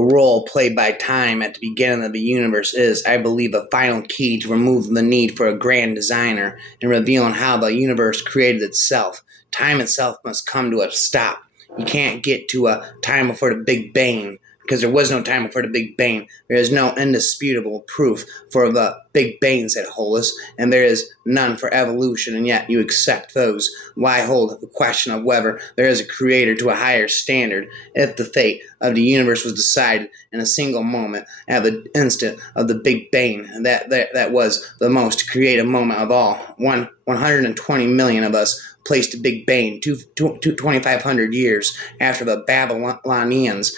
role played by time at the beginning of the universe is, I believe, a final key to remove the need for a grand designer and revealing how the universe created itself. Time itself must come to a stop. You can't get to a time before the Big Bang because there was no time before the Big Bang. There is no indisputable proof for the Big Bang, said Hollis, and there is none for evolution, and yet you accept those. Why hold the question of whether there is a creator to a higher standard if the fate of the universe was decided in a single moment at the instant of the Big Bang? That was the most creative moment of all. 120 million of us placed the Big Bang 2,500 years after the Babylonians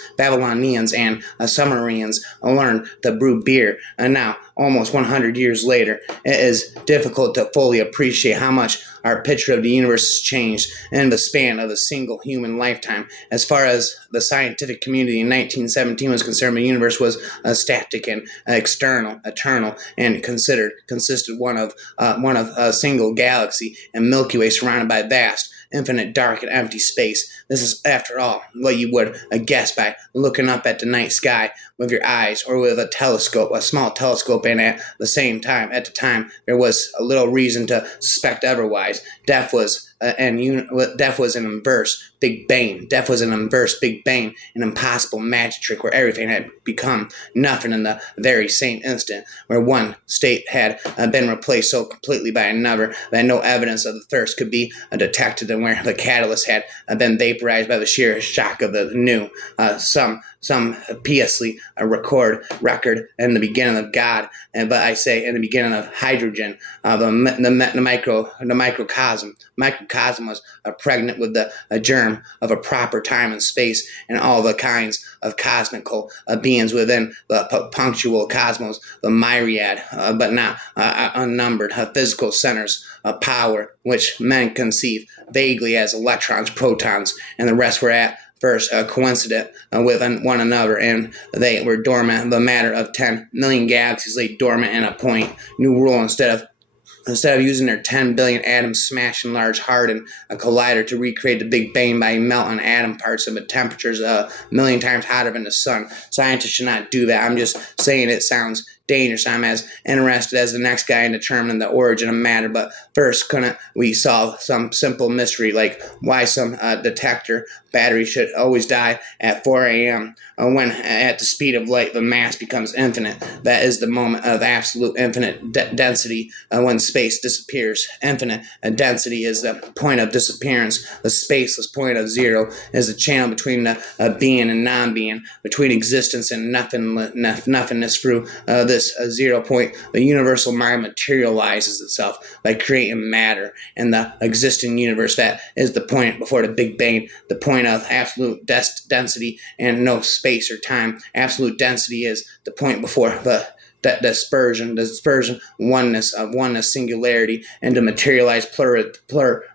and Sumerians learned to brew beer. And now, almost 100 years later, it is difficult to fully appreciate how much our picture of the universe has changed in the span of a single human lifetime. As far as the scientific community in 1917 was concerned, the universe was static and external, eternal, and consisted one of a single galaxy and Milky Way surrounded by vast, infinite, dark, and empty space. This is, after all, what you would guess by looking up at the night sky with your eyes or with a small telescope, and at the time, there was a little reason to suspect otherwise. Death was an inverse Big Bang. Death was an inverse Big Bang, an impossible magic trick where everything had become nothing in the very same instant, where one state had been replaced so completely by another that no evidence of the first could be detected, and where the catalyst had been vaporized by the sheer shock of the new. Some piously record in the beginning of God, but I say in the beginning of hydrogen, the microcosm. Microcosm was pregnant with the germ of a proper time and space, and all the kinds of cosmical beings within the punctual cosmos, the myriad, but not unnumbered physical centers of power, which men conceive vaguely as electrons, protons, and the rest were at first coincident with one another, and they were dormant. The matter of 10 million galaxies lay dormant in a point. New rule: instead of using their 10 billion atoms smashed in large hardened a collider to recreate the Big Bang by melting atom parts of temperatures a million times hotter than the sun. Scientists should not do that. I'm just saying it sounds dangerous. I'm as interested as the next guy in determining the origin of matter. But first, couldn't we solve some simple mystery, like why some detector battery should always die at 4 a.m. When at the speed of light the mass becomes infinite? That is the moment of absolute infinite density when space disappears. Infinite density is the point of disappearance. The spaceless point of zero is the channel between the being and non-being, between existence and nothingness. Through this 0 point, the universal mind materializes itself by creating matter, and the existing universe, that is the point before the Big Bang, the point of absolute density and no space or time. Absolute density is the point before the dispersion, oneness, singularity, and to materialize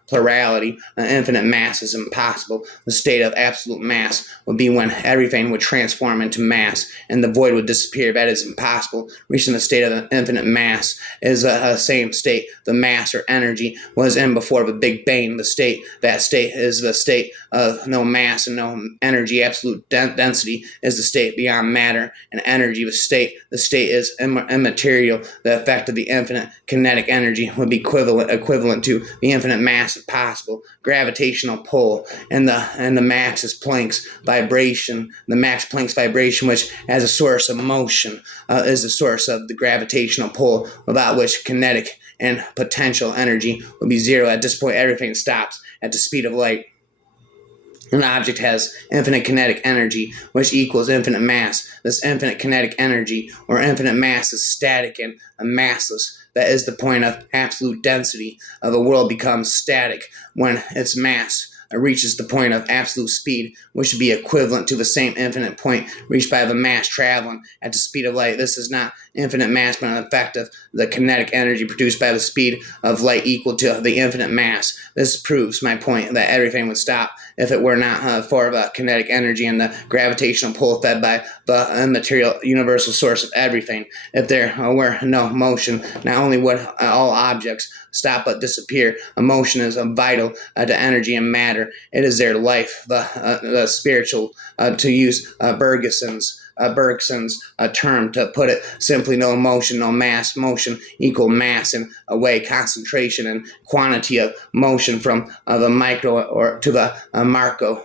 plurality. Infinite mass is impossible. The state of absolute mass would be when everything would transform into mass and the void would disappear. That is impossible. Reaching the state of infinite mass is the same state the mass or energy was in before the Big Bang. That state is the state of no mass and no energy. Absolute density is the state beyond matter and energy. The state is immaterial. The effect of the infinite kinetic energy would be equivalent to the infinite mass possible. Gravitational pull and the Max Planck's vibration. The Max Planck's vibration, which as a source of motion is the source of the gravitational pull, without which kinetic and potential energy would be zero. At this point, everything stops at the speed of light. An object has infinite kinetic energy, which equals infinite mass. This infinite kinetic energy, or infinite mass, is static and massless. That is the point of absolute density. The world becomes static when its mass reaches the point of absolute speed, which would be equivalent to the same infinite point reached by the mass traveling at the speed of light. This is not infinite mass, but an effect of the kinetic energy produced by the speed of light equal to the infinite mass. This proves my point that everything would stop if it were not for the kinetic energy and the gravitational pull fed by the immaterial universal source of everything. If there were no motion, not only would all objects stop but disappear. Motion is vital to energy and matter. matter. It is their life, the spiritual, to use Bergson's term, to put it simply: no motion, no mass. Motion equal mass, and away concentration and quantity of motion from the micro or to the macro.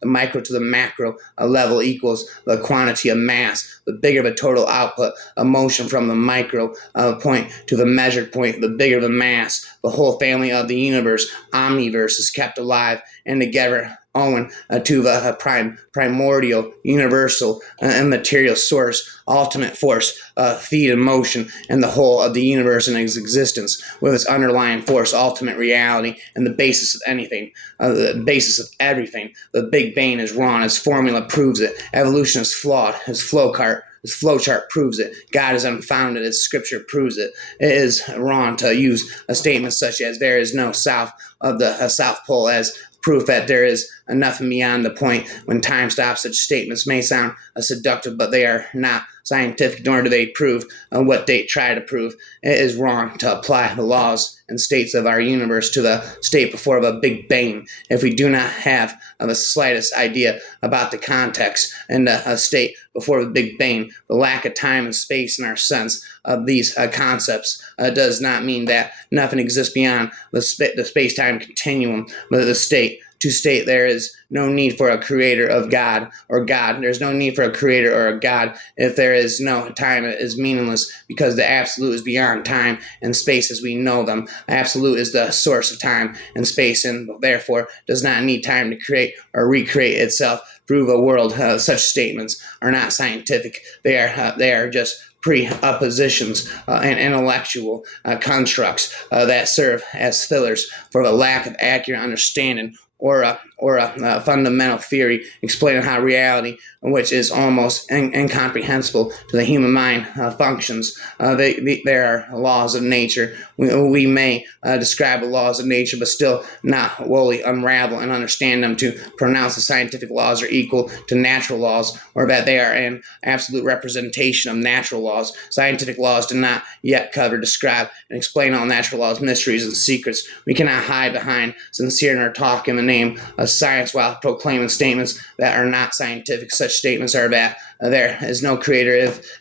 The micro to the macro level equals the quantity of mass. The bigger the total output of motion from the micro point to the measured point, the bigger the mass. The whole family of the universe, omniverse, is kept alive and together owing to the primordial, universal, and material source, ultimate force, feed and motion, and the whole of the universe in its existence, with its underlying force, ultimate reality, and the basis of anything, the basis of everything. The Big Bang is wrong. Its formula proves it. Evolution is flawed. Its flowchart proves it. God is unfounded. Its scripture proves it. It is wrong to use a statement such as "there is no south of the South Pole" as proof that there is nothing beyond the point when time stops. Such statements may sound seductive, but they are not scientific, nor do they prove what they try to prove. It is wrong to apply the laws and states of our universe to the state before the Big Bang if we do not have the slightest idea about the context and the state before the Big Bang. The lack of time and space in our sense of these concepts does not mean that nothing exists beyond the space-time continuum, but the state. To state there is no need for a creator of God or God. There's no need for a creator or a God if there is no time. It is meaningless because the absolute is beyond time and space as we know them. Absolute is the source of time and space, and therefore does not need time to create or recreate itself. Prove a world. Such statements are not scientific. They are just presuppositions and intellectual constructs that serve as fillers for the lack of accurate understanding or a fundamental theory explaining how reality, which is almost incomprehensible to the human mind, functions. There are laws of nature. We may describe the laws of nature, but still not wholly unravel and understand them to pronounce the scientific laws are equal to natural laws, or that they are an absolute representation of natural laws. Scientific laws do not yet cover, describe, and explain all natural laws, mysteries, and secrets. We cannot hide behind sincere nor talk in the name of science while proclaiming statements that are not scientific. Such statements are that there is no creator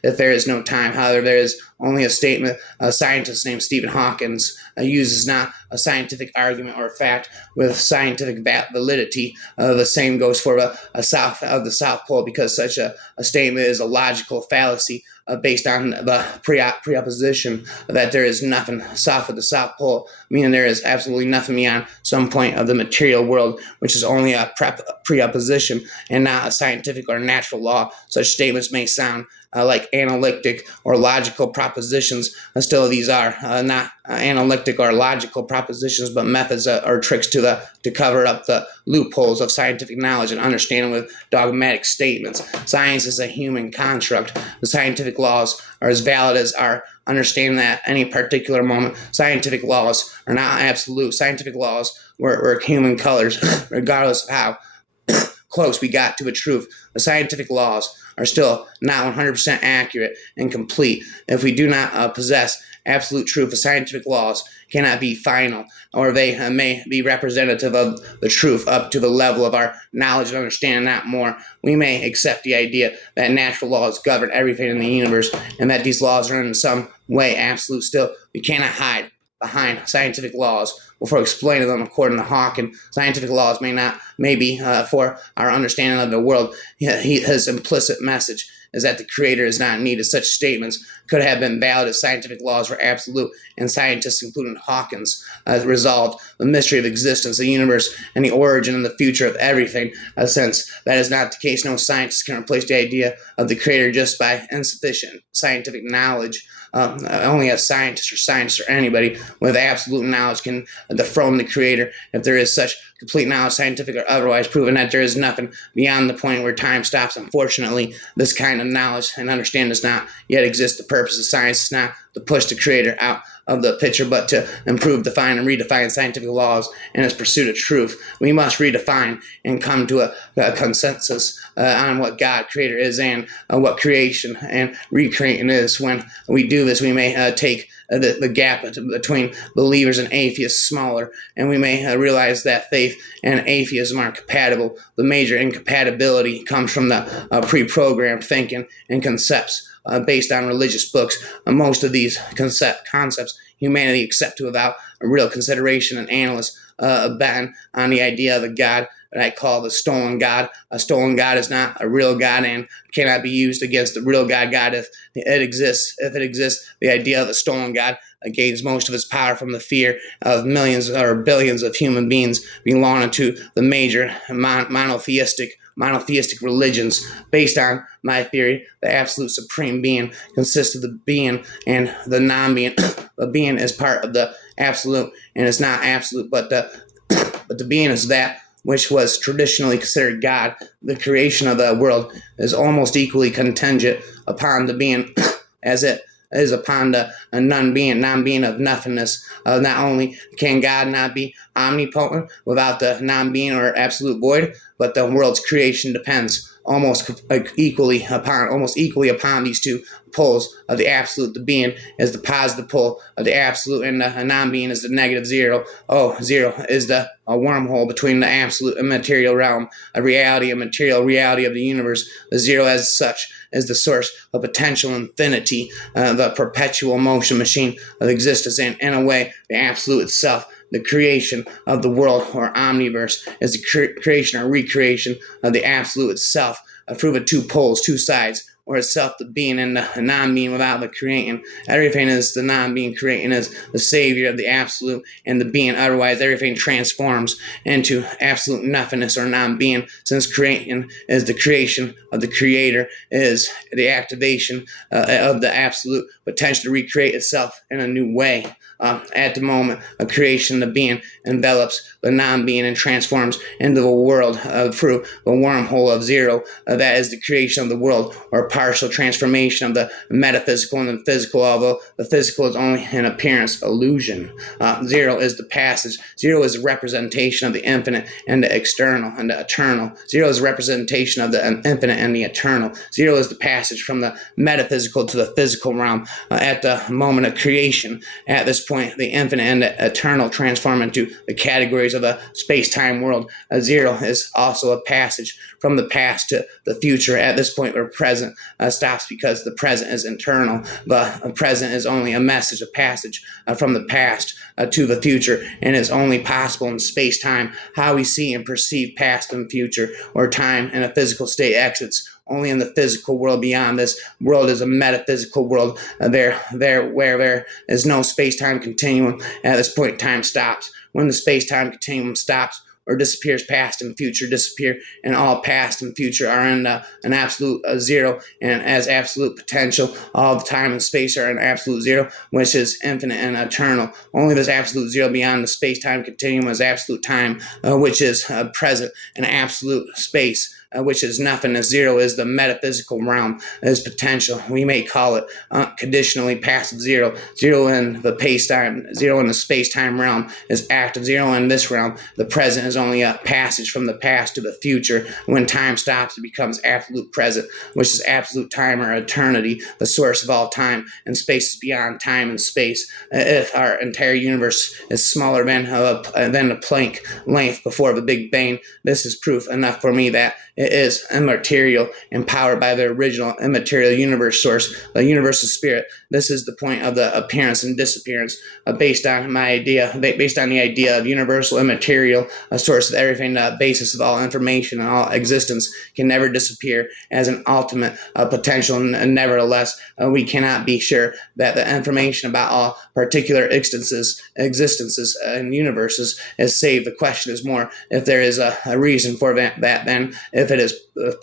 if there is no time. However, there is only a statement. A scientist named Stephen Hawking uses not a scientific argument or fact with scientific validity. The same goes for the South Pole, because such a statement is a logical fallacy based on the presupposition that there is nothing south of the South Pole, meaning there is absolutely nothing beyond some point of the material world, which is only a presupposition and not a scientific or natural law. Such statements may sound like analytic or logical propositions. Still, these are not analytic or logical propositions, but methods or tricks to cover up the loopholes of scientific knowledge and understanding with dogmatic statements. Science is a human construct. The scientific laws are as valid as our understanding at any particular moment. Scientific laws are not absolute. Scientific laws were human colors, regardless of how close we got to a truth. The scientific laws are still not 100% accurate and complete. If we do not possess absolute truth, the scientific laws cannot be final, or they may be representative of the truth up to the level of our knowledge and understanding, not more. We may accept the idea that natural laws govern everything in the universe and that these laws are in some way absolute. Still, we cannot hide behind scientific laws before explaining them. According to Hawking, scientific laws may be for our understanding of the world. His implicit message is that the creator is not needed. Such statements could have been valid if scientific laws were absolute, and scientists, including Hawkins, resolved the mystery of existence, the universe, and the origin and the future of everything. Since that is not the case, no scientist can replace the idea of the creator just by insufficient scientific knowledge. Only a scientist or anybody with absolute knowledge can dethrone the creator. If there is such complete knowledge, scientific or otherwise, proven that there is nothing beyond the point where time stops. Unfortunately, this kind of knowledge and understanding does not yet exist. The purpose of science is not to push the creator out of the picture, but to improve, define, and redefine scientific laws in its pursuit of truth. We must redefine and come to a consensus on what God, creator, is and what creation and recreating is. When we do this, we may take the gap between believers and atheists smaller, and we may realize that faith and atheism are compatible. The major incompatibility comes from the pre-programmed thinking and concepts based on religious books. Most of these concepts humanity accepts without a real consideration and analysis betting on the idea of a God that I call the stolen God. A stolen God is not a real God and cannot be used against the real God. God, if it exists, the idea of the stolen God gains most of its power from the fear of millions or billions of human beings belonging to the major monotheistic religions. Based on my theory, the absolute supreme being consists of the being and the non-being. The being is part of the absolute, and it's not absolute, but the being is that which was traditionally considered God. The creation of the world is almost equally contingent upon the being as it is upon the non-being of nothingness. Not only can God not be omnipotent without the non-being or absolute void, but the world's creation depends almost equally upon these two poles of the absolute. The being is the positive pole of the absolute, and the non-being is the negative zero. Zero is a wormhole between the absolute and material realm, a material reality of the universe. The zero as such is the source of potential infinity, the perpetual motion machine of existence, and in a way, the absolute itself. The creation of the world or omniverse is the creation or recreation of the absolute itself. Prove it two poles, two sides, or itself the being and the non-being without the creating. Everything is the non-being, creating is the savior of the absolute and the being. Otherwise, everything transforms into absolute nothingness or non-being, since creating is the creation of the creator, is the activation of the absolute potential to recreate itself in a new way. At the moment of creation, the being envelops the non-being and transforms into the world through the wormhole of zero. That is the creation of the world, or partial transformation of the metaphysical and the physical, although the physical is only an appearance, illusion. Zero is the passage. Zero is a representation of the infinite and the external and the eternal. Zero is a representation of the infinite and the eternal. Zero is the passage from the metaphysical to the physical realm. At the moment of creation, at this point, the infinite and the eternal transform into the categories of the space-time world. Zero is also a passage from the past to the future. At this point, where present stops, because the present is internal. The present is only a message, a passage from the past to the future, and is only possible in space-time. How we see and perceive past and future, or time in a physical state, exits only in the physical world. Beyond this world is a metaphysical world. Where there is no space-time continuum. At this point, time stops. When the space-time continuum stops or disappears, past and future disappear, and all past and future are in an absolute zero, and as absolute potential, all the time and space are in absolute zero, which is infinite and eternal. Only this absolute zero beyond the space-time continuum is absolute time, which is present, and absolute space, which is nothingness. Zero is the metaphysical realm, is potential. We may call it conditionally passive zero. Zero in the space-time realm is active. Zero in this realm, the present is only a passage from the past to the future. When time stops, it becomes absolute present, which is absolute time or eternity, the source of all time, and space is beyond time and space. If our entire universe is smaller than a Planck length before the Big Bang, this is proof enough for me that it is immaterial, empowered by the original immaterial universe source, the universal spirit. This is the point of the appearance and disappearance, based on the idea of universal immaterial, a source of everything, the basis of all information and all existence, can never disappear as an ultimate potential. And nevertheless, we cannot be sure that the information about all particular existences and universes is saved. The question is more if there is a reason for that than if it is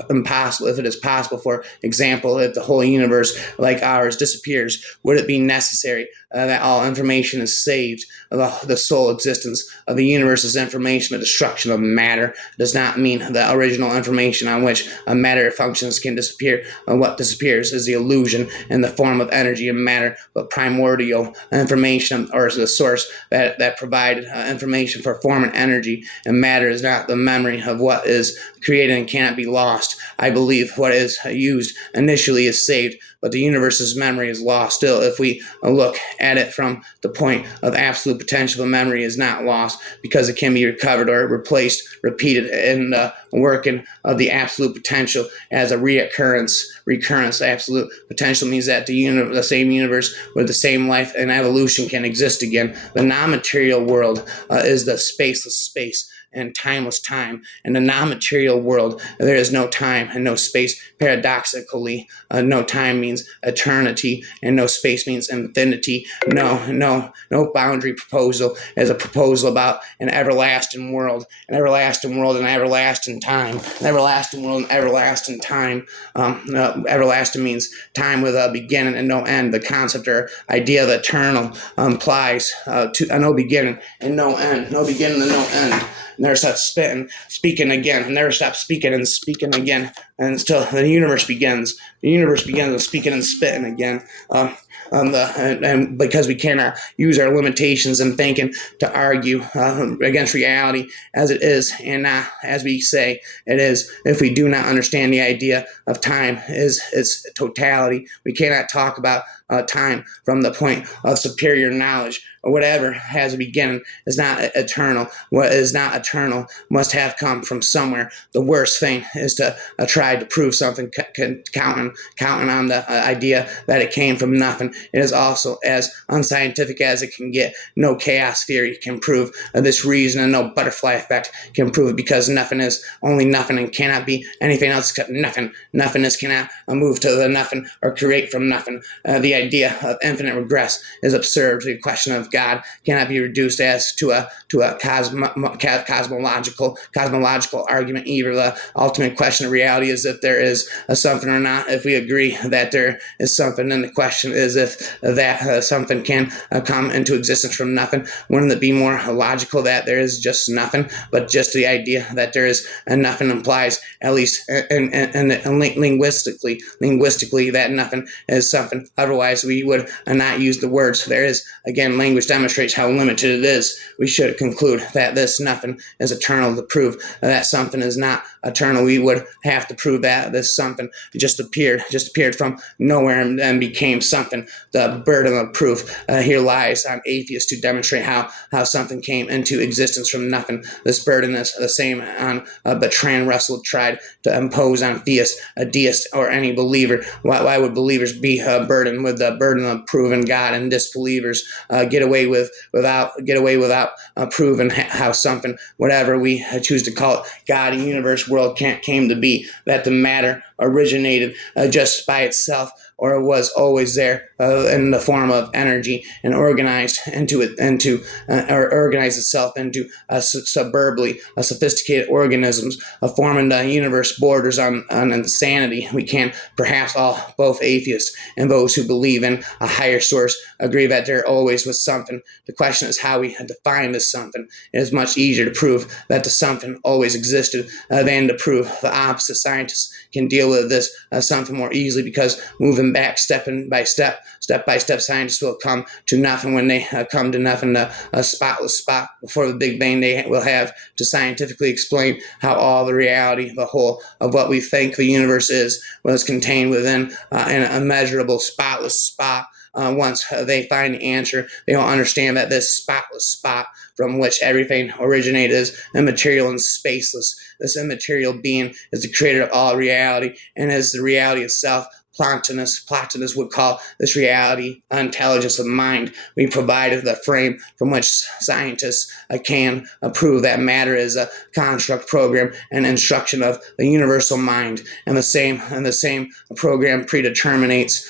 impossible, if it is possible, for example, if the whole universe like ours disappears, would it be necessary that all information is saved? The sole existence of the universe is information. The destruction of matter does not mean the original information on which matter functions can disappear. What disappears is the illusion in the form of energy and matter, but primordial information, or the source that provided information for form and energy and matter, is not the memory of what is created and cannot be lost. I believe what is used initially is saved, but the universe's memory is lost still. If we look at it from the point of absolute potential, the memory is not lost because it can be recovered or replaced, repeated in the working of the absolute potential as a recurrence. Absolute potential means that the same universe with the same life and evolution can exist again. The non-material world is the spaceless space and timeless time. In the non-material world, there is no time and no space. Paradoxically, no time means eternity, and no space means infinity. No boundary proposal is a proposal about an everlasting world, an everlasting world, and everlasting time, an everlasting world, and everlasting time. Everlasting means time with a beginning and no end. The concept or idea of eternal implies to no beginning and no end, no beginning and no end. Never stop speaking again. Never stop speaking and speaking again, and until the universe begins. The universe begins with speaking and spitting again. And because we cannot use our limitations and thinking to argue against reality as it is and not as we say it is. If we do not understand the idea of time is its totality, we cannot talk about time from the point of superior knowledge. Whatever has a beginning is not eternal. What is not eternal must have come from somewhere. The worst thing is to try to prove something counting on the idea that it came from nothing. It is also as unscientific as it can get. No chaos theory can prove this reason, and no butterfly effect can prove it, because nothing is only nothing and cannot be anything else except nothing. Nothingness cannot move to the nothing or create from nothing. The idea of infinite regress is absurd. The question of God cannot be reduced as to a cosmological argument. Either the ultimate question of reality is if there is a something or not. If we agree that there is something, then the question is if that something can come into existence from nothing. Wouldn't it be more logical that there is just nothing? But just the idea that there is nothing implies, at least linguistically, that nothing is something. Otherwise, we would not use the words there is. Again, language demonstrates how limited it is. We should conclude that this nothing is eternal. To prove that something is not eternal, we would have to prove that this something just appeared from nowhere and became something. The burden of proof here lies on atheists to demonstrate how something came into existence from nothing. This burden is the same on Bertrand Russell tried to impose on theists, a deist, or any believer. Why would believers be burdened with the burden of proving God, and disbelievers get away without proving how something, whatever we choose to call it, God, universe, world, came to be, that the matter originated just by itself, or was always there in the form of energy, and organized itself into suburbly sophisticated organisms, forming the universe borders on insanity. We can perhaps both atheists and those who believe in a higher source agree that there always was something. The question is how we define this something. It is much easier to prove that the something always existed than to prove the opposite. Scientists can deal with this something more easily, because moving back step by step, scientists will come to nothing. When they come to nothing, a spotless spot before the Big Bang, they will have to scientifically explain how all the reality, the whole of what we think the universe is, was contained within an immeasurable spotless spot. Once they find the answer, they will understand that this spotless spot from which everything originated is immaterial and spaceless. This immaterial being is the creator of all reality, and is the reality itself. Plotinus would call this reality intelligence of mind. We provided the frame from which scientists can prove that matter is a construct, program, and instruction of the universal mind, and the same program predetermines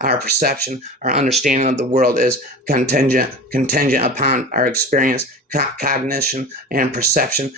our perception. Our understanding of the world is contingent upon our experience, cognition and perception,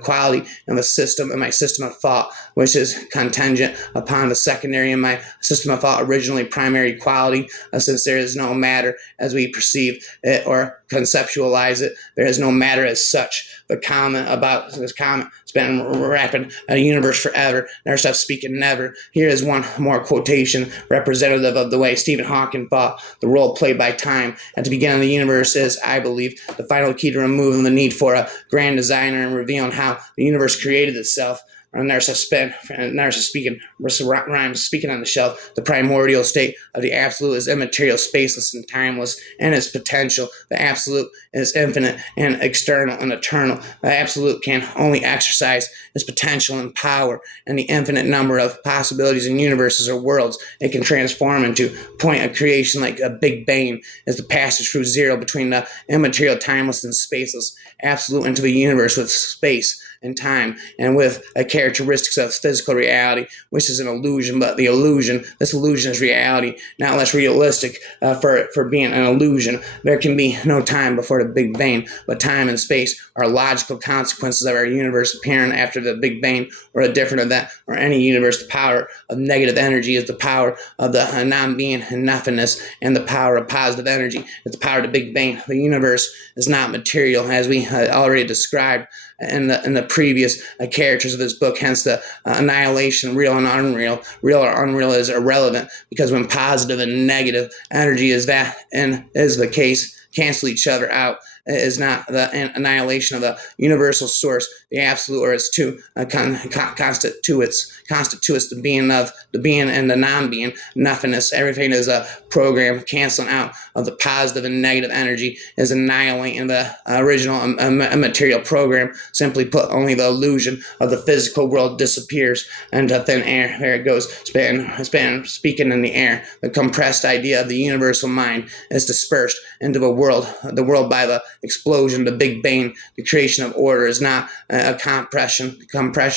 quality in the system, in my system of thought, which is contingent upon the secondary in my system of thought, originally primary quality, since there is no matter as we perceive it or conceptualize it. There is no matter as such. The comment about this comment has been rapping a universe forever, never stop speaking never. Here is one more quotation representative of the way Stephen Hawking thought the role played by time at the beginning of the universe is, I believe, the final key to removing the need for a grand designer and revealing how the universe created itself. Speaking rhymes speaking on the shelf. The primordial state of the absolute is immaterial, spaceless, and timeless, and its potential. The absolute is infinite and external and eternal. The absolute can only exercise its potential and power, and the infinite number of possibilities in universes or worlds it can transform into. Point of creation, like a Big Bang, is the passage through zero between the immaterial, timeless, and spaceless absolute into the universe with space and time, and with characteristics of physical reality, which is an illusion, but this illusion is reality, not less realistic for being an illusion. There can be no time before the Big Bang, but time and space are logical consequences of our universe appearing after the Big Bang or a different event, or any universe. The power of negative energy is the power of the non-being and nothingness, and the power of positive energy is the power of the Big Bang. The universe is not material, as we already described in the previous characters of this book, hence the annihilation, real and unreal. Real or unreal is irrelevant, because when positive and negative energy is the case, cancel each other out. It is not the annihilation of the universal source, the absolute, or its two constitutes the being and the non-being, nothingness. Everything is a program canceling out of the positive and negative energy, is annihilating the original immaterial program. Simply put, only the illusion of the physical world disappears into thin air. There it goes, speaking in the air. The compressed idea of the universal mind is dispersed into the world by the explosion, the Big Bang. The creation of order is not a compression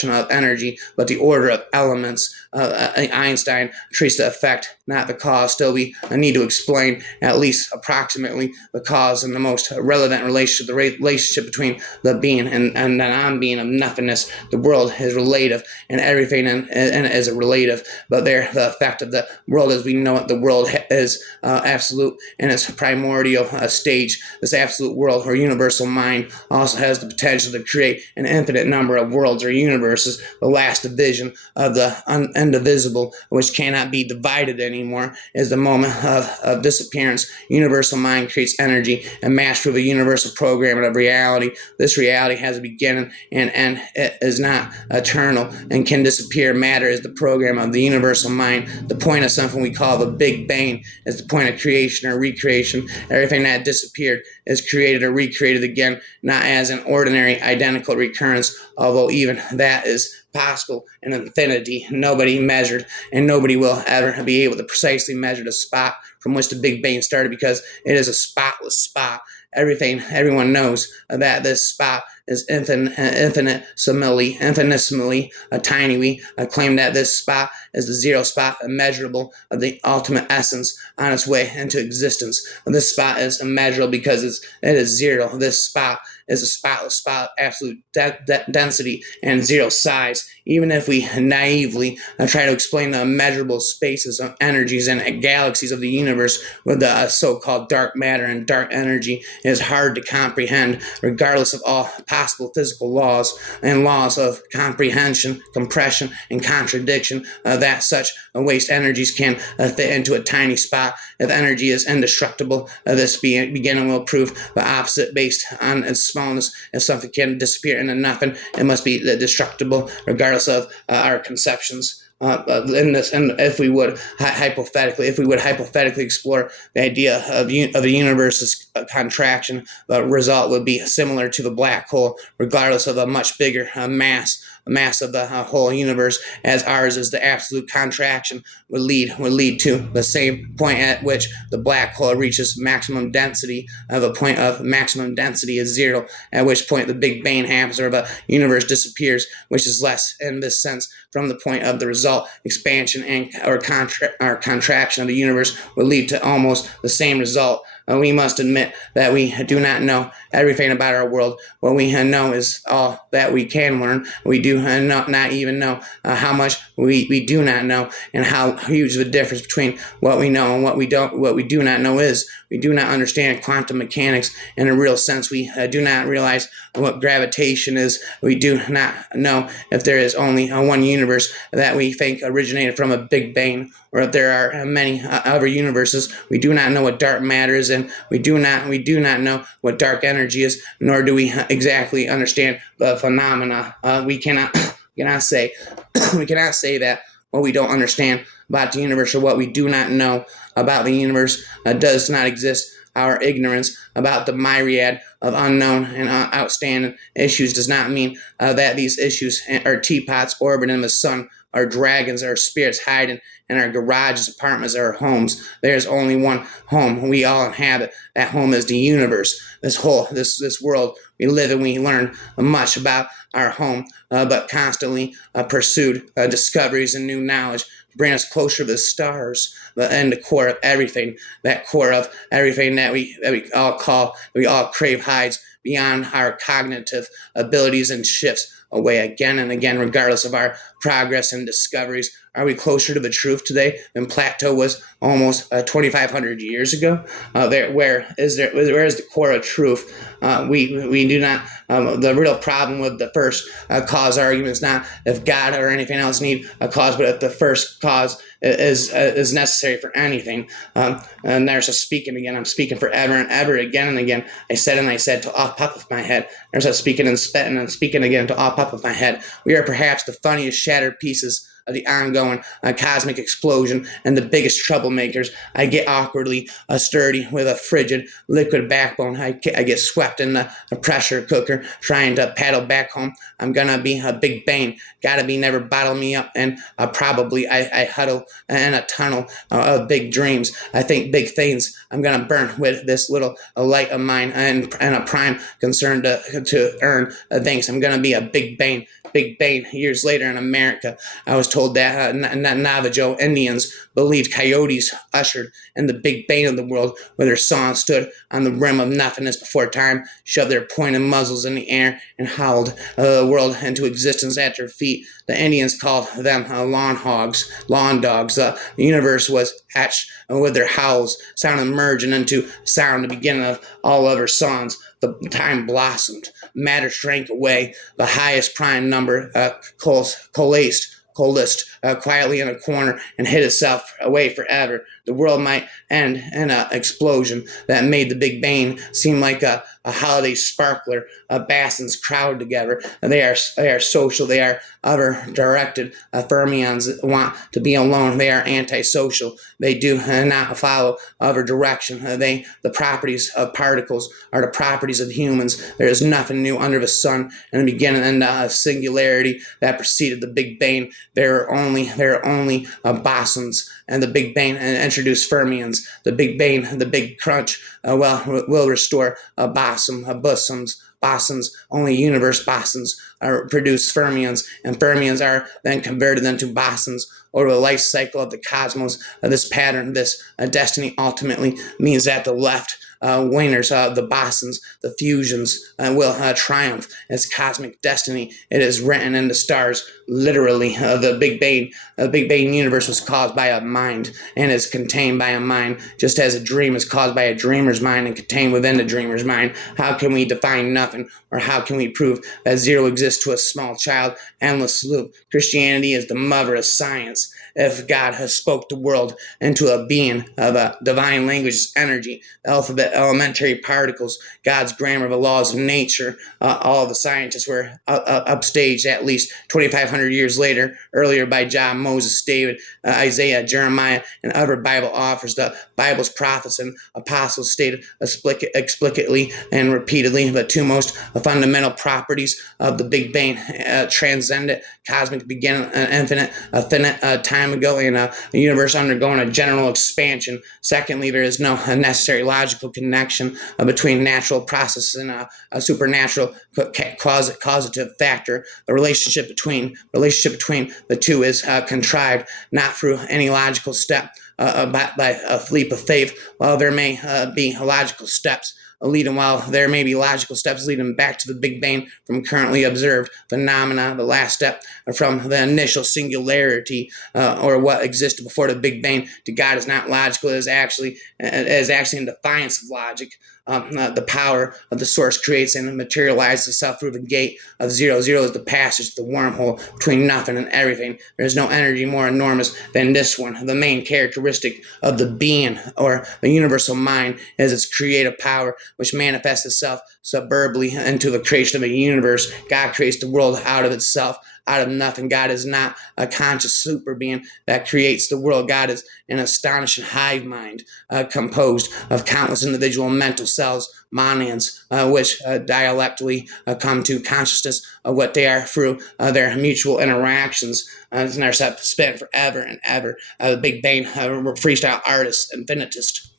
of energy, but the order of elements. Einstein traced the effect, not the cause. Still, we need to explain at least approximately the cause and the most relevant relationship, the relationship between the being and the non-being of nothingness. The world is relative, and everything in is relative, but the effect of the world as we know it, the world is absolute in its primordial stage. This absolute world or universal mind also has the potential to create an infinite number of worlds or universes. The last division of the indivisible, which cannot be divided anymore, is the moment of disappearance. Universal mind creates energy and mass through the universal programming of reality. This reality has a beginning and end. It is not eternal and can disappear. Matter is the program of the universal mind. The point of something we call the Big Bang is the point of creation or recreation. Everything that disappeared is created or recreated again, not as an ordinary identical recurrence, although even that is possible in infinity. Nobody measured, and nobody will ever be able to precisely measure the spot from which the Big Bang started, because it is a spotless spot. Everyone knows that this spot is infinitesimally tiny. We claim that this spot is the zero spot, immeasurable, of the ultimate essence on its way into existence. This spot is immeasurable because it is zero. This spot is a spotless spot, absolute density and zero size. Even if we naively try to explain the immeasurable spaces of energies and galaxies of the universe with the so-called dark matter and dark energy, it is hard to comprehend, regardless of all possible physical laws and laws of comprehension, compression, and contradiction, that such waste energies can fit into a tiny spot. If energy is indestructible, this beginning will prove the opposite based on its smallness. If something can disappear into nothing, it must be destructible, regardless of our conceptions. If we would hypothetically explore the idea of the universe's contraction, the result would be similar to the black hole, regardless of a much bigger mass of the whole universe, as ours is. The absolute contraction would lead to the same point at which the black hole reaches maximum density. The point of maximum density is zero, at which point the Big Bang happens, or the universe disappears, which is less in this sense from the point of the result. Expansion or contraction of the universe would lead to almost the same result we must admit that we do not know everything about our world. What we know is all that we can learn. We do not even know how much we do not know, and how huge the difference between what we know and what we don't. What we do not know is we do not understand quantum mechanics in a real sense. We do not realize what gravitation is. We do not know if there is only one universe that we think originated from a Big Bang, or if there are many other universes. We do not know what dark matter is, and we do not know what dark energy is, nor do we exactly understand the phenomena. We cannot say we cannot say that what we don't understand about the universe, or what we do not know about the universe, does not exist. Our ignorance about the myriad of unknown and outstanding issues does not mean that these issues are teapots orbiting the sun, or dragons, or spirits hiding in our garages, apartments, or homes. There's only one home we all inhabit. That home is the universe. This world we live in. We learn much about our home, but constantly pursued discoveries and new knowledge bring us closer to the stars, and the core of everything. That core of everything that we all crave hides beyond our cognitive abilities and shifts away again and again, regardless of our progress and discoveries. Are we closer to the truth today than Plato was almost 2,500 years ago? Where is the core of truth? We do not. The real problem with the first cause argument is not if God or anything else need a cause, but if the first cause is necessary for anything. And there's a speaking again. I'm speaking forever and ever, again and again. I said and I said till off pop of my head. There's a speaking and spitting and speaking again till off pop of my head. We are perhaps the funniest shattered pieces of the ongoing cosmic explosion, and the biggest troublemakers. I get awkwardly sturdy with a frigid liquid backbone. I get swept in a pressure cooker trying to paddle back home. I'm gonna be a Big Bang. Gotta be never bottle me up, and probably I huddle in a tunnel of big dreams. I think big things. I'm gonna burn with this little light of mine, and a prime concern to earn thanks. I'm gonna be a Big Bang. Big Bang. Years later in America, I was told that Navajo Indians believed coyotes ushered in the Big Bang of the world, where their song stood on the rim of nothingness before time, shoved their pointed muzzles in the air, and howled the world into existence at their feet. The Indians called them lawn dogs. The universe was hatched with their howls, sound merging into sound, the beginning of all other songs. The time blossomed. Matter shrank away. The highest prime number coalesced quietly in a corner and hid itself away forever. The world might end in an explosion that made the Big Bang seem like a holiday sparkler. Basins crowd together. They are social. They are other directed. Fermions want to be alone. They are antisocial. They do not follow other direction. The properties of particles are the properties of humans. There is nothing new under the sun. In the beginning and the singularity that preceded the Big Bang, there are only bosons, and the Big Bang introduced fermions. The Big Bang, the Big Crunch, will restore bosoms. Bosons, only universe bosons produce fermions, and fermions are then converted into bosons over the life cycle of the cosmos. This pattern, this destiny ultimately means that the left winners, the bosons, the fusions, will triumph. It's cosmic destiny. It is written in the stars. Literally, the Big Bang universe was caused by a mind and is contained by a mind, just as a dream is caused by a dreamer's mind and contained within the dreamer's mind. How can we define nothing, or how can we prove that zero exists to a small child? Endless loop. Christianity is the mother of science. If God has spoke the world into a being of a divine language, energy, alphabet, elementary particles, God's grammar, the laws of nature, all the scientists were upstaged at least 2,500 years earlier by John, Moses, David, Isaiah, Jeremiah, and other Bible authors. The Bible's prophets and apostles stated explicitly and repeatedly the two most fundamental properties of the Big Big Bang, transcendent, cosmic beginning, infinite time ago, in a universe undergoing a general expansion. Secondly, there is no necessary logical connection between natural processes and a supernatural causative factor. The relationship between the two is contrived not through any logical step, by a leap of faith. While there may be logical steps leading back to the Big Bang from currently observed phenomena, the last step from the initial singularity, or what existed before the Big Bang to God is not logical. It is actually in defiance of logic. The power of the source creates and materializes itself through the gate of zero. Zero is the passage, the wormhole between nothing and everything. There is no energy more enormous than this one. The main characteristic of the being, or the universal mind, is its creative power, which manifests itself suburbly into the creation of a universe. God creates the world out of itself, out of nothing. God is not a conscious super being that creates the world. God is an astonishing hive mind, composed of countless individual mental cells, monads, which dialectically come to consciousness of what they are through their mutual interactions. And they're spent forever and ever. The Big Bang freestyle artist, infinitist.